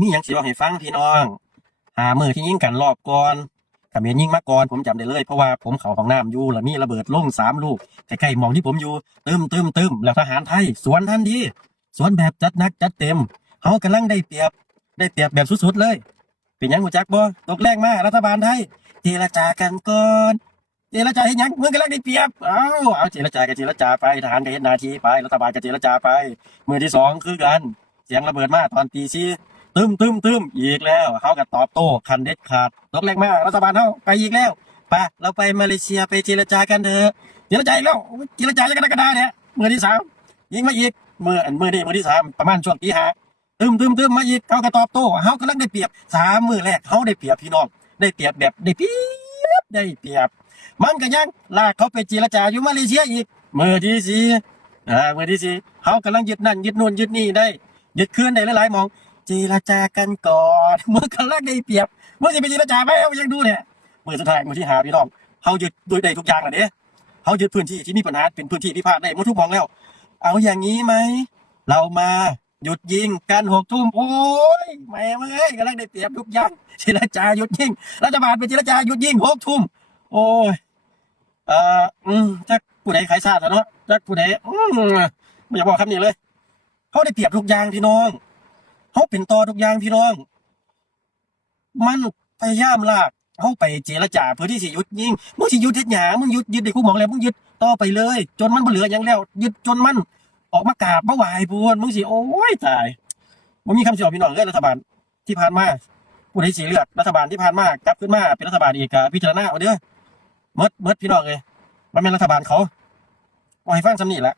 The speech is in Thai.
มีหยังสิเว้าให้ฟังพี่น้องมื้อที่ยิงกันรอบก่อนเขมรยิงมาก่อนผมจำได้เลยเพราะว่าผมเข้าห้องน้ำอยู่แล้วมีระเบิดลง3ลูกใกล้ๆหม้องที่ผมอยู่ตึมๆๆแล้วทหารไทยสวนทันทีสวนแบบจัดหนักจัดเต็มเฮากำลังได้เปรียบแบบสุดๆเลยเป็นหยังรู้จักบ่ตกแรงมารัฐบาลไทยเจรจากันก่อนเจรจาเฮ็ดหยังมึงกำลังได้เปรียบเอาเจรจาก็เจรจาไปทหารก็เฮ็ดหน้าที่ไปรัฐบาลก็เจรจาไปมื้อที่สองคือกันเสียงระเบิดมาตอนตี 4ตึมอีกแล้วเขาก็ตอบโต้คันเด็ดขาดตกแรงมากรัฐบาลเขาไปอีกแล้วไปเราไปมาเลเซียไปเจรจากันเถอะเจรจาอีกแล้วเจรจาจะกันได้เนี่ยมือที่สามยิงมาอีกมือที่สามประมาณช่วงตี 5ตึมมาอีกเขาก็ตอบโต้เขากำลังได้เปรียบ3 มือแรกเขาได้เปรียบพี่น้องได้เปรียบแบบได้เปรียบมันก็ยังลากเขาไปเจรจาอยู่มาเลเซียอีกมือที่สี่เขากำลังยึดนั่นยึดนู่นยึดนี่ได้ยึดคืนได้หลายๆหมอง เจรจากันก่อนเมื่อกันแรกได้เปรียบเมื่อจะไปเจรจาไหมเอายังดูเนี่ยเมื่อสุดท้ายมือที่หาพี่น้องเขายึดโดยได้ทุกอย่างเลยเด้เขายึดพื้นที่ที่มีปัญหาเป็นพื้นที่พิพาทได้หมดทุกหมองแล้วเอาอย่างนี้ไหมเรามาหยุดยิงกัน6 ทุ่มโอ้ยแม่เอ้ยกำลังได้เปรียบทุกอย่างเจรจาหยุดยิงรัฐบาลไปเจรจาหยุดยิง6 ทุ่มโอ้ยจักผู้ใดขายชาติเนาะจักผู้ใดไม่อยากบอกคำนี้เลยเขาได้เปรียบทุกอย่างพี่น้องเขาเป็นต่อทุกอย่างพี่น้อง มันพยายามลากเขาไปเจรจาเพื่อที่สิหยุดยิงมึงสิหยุดเฮ็ดหยังมึงหยุดได้กูมองแล้วมึงหยุดต่อไปเลยจนมันบ่เหลือหยังแล้วหยุดจนมันออกมากราบมาไหว้พูนมึงสิโอ้ยตายบ่มีคำสิบอกพี่น้องเลยรัฐบาลที่ผ่านมาผู้ใดสิเลือกรัฐบาลที่ผ่านมากลับขึ้นมาเป็นรัฐบาลอีกก็พิจารณาเอาเด้อหมดพี่น้องเอ้ยมันเป็นรัฐบาลเขาเอาให้ฟังซำนี้แหละ